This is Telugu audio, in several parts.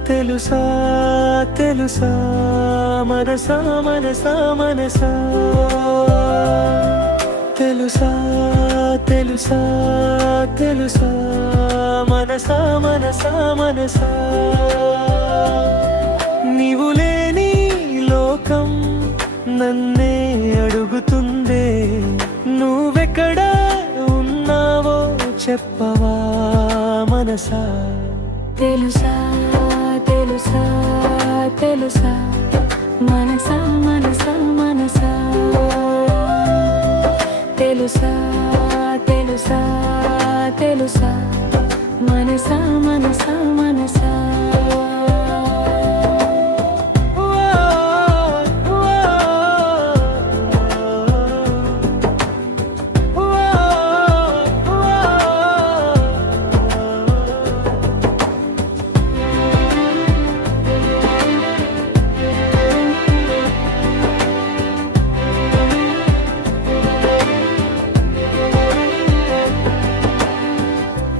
తెలుసా తెలుసా మనసా మనసా మనసా తెలుసా తెలుసా తెలుసా మనసా మనసా మనసా నీవు లేని లోకం నన్నే అడుగుతుందే నువ్వెక్కడ ఉన్నావో చెప్పవా మనసా తెలుసా తెలుసా తెలుసా మనసా మనసా మనసా తెలుసా తెలుసా తెలుసా మనసా మనసా మనసా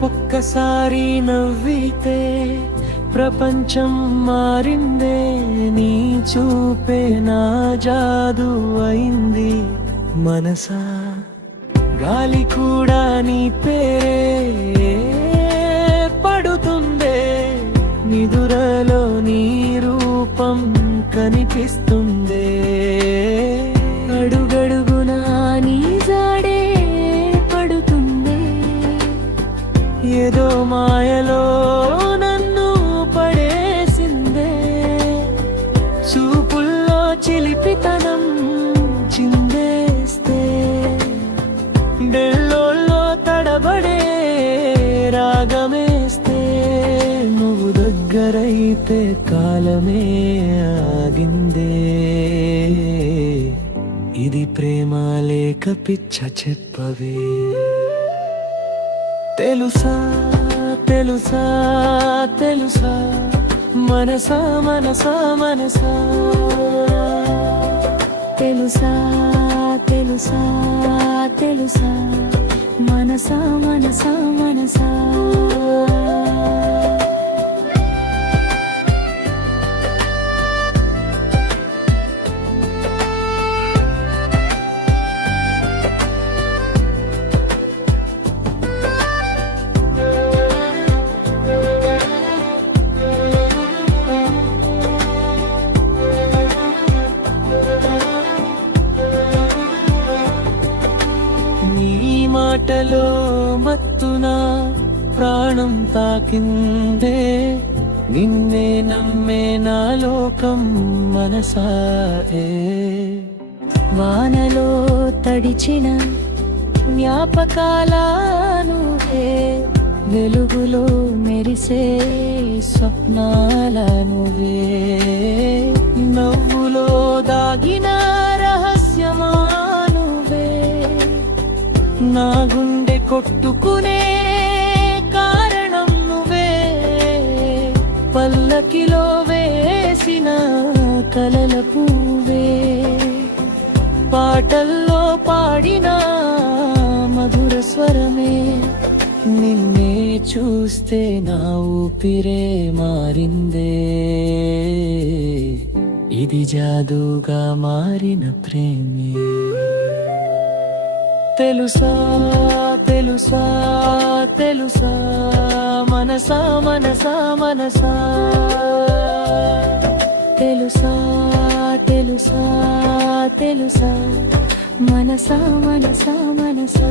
ఒక్కసారి నవ్వితే ప్రపంచం మారిందే నీ చూపే నా జాదు అయింది మనసా గాలి కూడా నీ పేరే పడుతుందే నిదురలో నీ రూపం కనిపిస్తుందే అడుగడుగునా నీ జాడే పడుతుందే ఏదో మాయలో నన్ను పడేసిందే చూపుల్లో చిలిపితనం చిందేస్తే డెల్లోల్లో తడబడే రాగమేస్తే నువ్వు దగ్గరైతే కాలమే ఆగిందే ఇది ప్రేమ లేక పిచ్చ చెప్పవే తెలుసా తెలుసా తెలుసా మనసా మనసా మనసా తెలుసా తెలుసా తెలుసా మనసా మనసా మనసా మాటలో మత్తున ప్రాణం తాకిందే నిన్నే నమ్మే నా లోకం మనసాయే వానలో తడిచిన జ్ఞాపకాల నువ్వే వెలుగులో మెరిసే స్వప్నాల నువ్వే నవ్వులో దాగిన రహస్యమా నా గుండె కొట్టుకునే కారణం నువ్వే పల్లకిలో వేసిన కలల పువ్వే పాటల్లో పాడిన మధుర స్వరమే నిన్నే చూస్తే నా ఊపిరే మారిందే ఇది జాదుగా మారిన ప్రేమే తెలుసా తెలుసా తెలుసా మనసా మనసా మనసా తెలుసా తెలుసా తెలుసా మనసా మనసా మనసా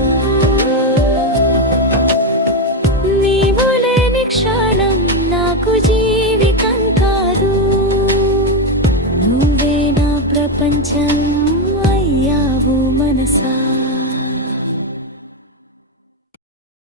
నీవు లేని క్షణం నాకు జీవితం కాదు నువ్వే నా ప్రపంచం అయ్యావు మనసా